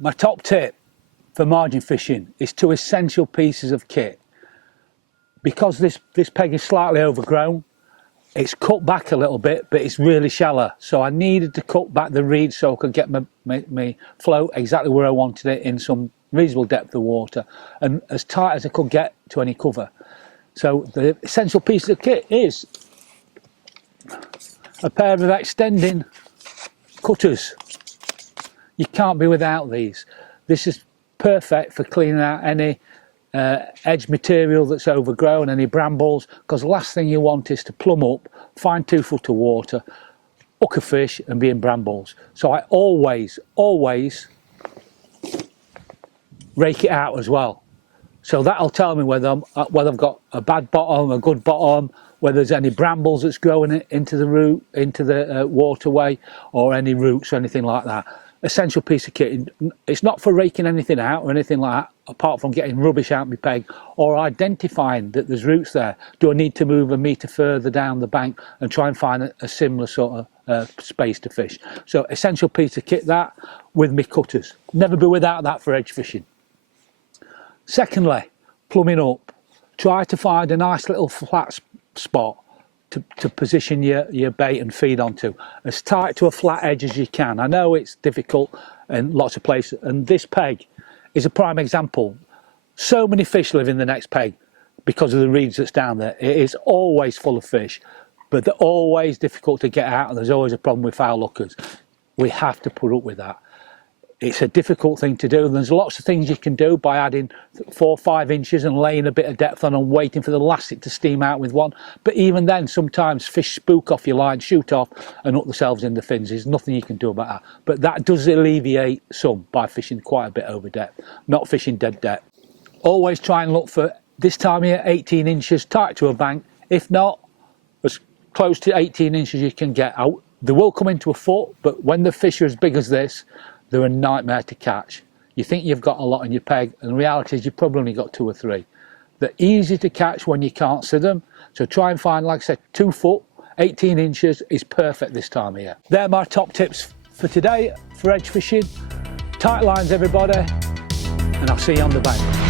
My top tip for margin fishing is 2 essential pieces of kit. Because this peg is slightly overgrown, it's cut back a little bit, but it's really shallow. So I needed to cut back the reed so I could get my float exactly where I wanted it, in some reasonable depth of water and as tight as I could get to any cover. So the essential piece of kit is a pair of extending cutters. You can't be without these. This is perfect for cleaning out any edge material that's overgrown, any brambles, because the last thing you want is to plumb up, find 2 foot of water, hook a fish and be in brambles. So I always rake it out as well. So that'll tell me whether I've got a bad bottom, a good bottom, whether there's any brambles that's growing into the waterway, or any roots or anything like that. Essential piece of kit. It's not for raking anything out or anything like that, apart from getting rubbish out my peg or identifying that there's roots there. Do I need to move a metre further down the bank and try and find a similar sort of space to fish? So essential piece of kit, that, with my cutters. Never be without that for edge fishing. Secondly, plumbing up. Try to find a nice little flat spot to position your bait and feed onto, as tight to a flat edge as you can. I know it's difficult in lots of places, and this peg is a prime example. So many fish live in the next peg because of the reeds that's down there. It is always full of fish, but they're always difficult to get out, and there's always a problem with foul hookers. We have to put up with that. It's a difficult thing to do, and there's lots of things you can do by adding 4 or 5 inches and laying a bit of depth on and waiting for the elastic to steam out with one. But even then, sometimes fish spook off your line, shoot off and hook themselves in the fins. There's nothing you can do about that. But that does alleviate some by fishing quite a bit over depth, not fishing dead depth. Always try and look for, this time of year, 18 inches tight to a bank. If not, as close to 18 inches you can get out. They will come into a foot, but when the fish are as big as this, they're a nightmare to catch. You think you've got a lot in your peg, and the reality is you've probably only got 2 or 3. They're easy to catch when you can't see them, so try and find, like I said, 2 foot, 18 inches is perfect this time of year. They're my top tips for today for edge fishing. Tight lines, everybody, and I'll see you on the bank.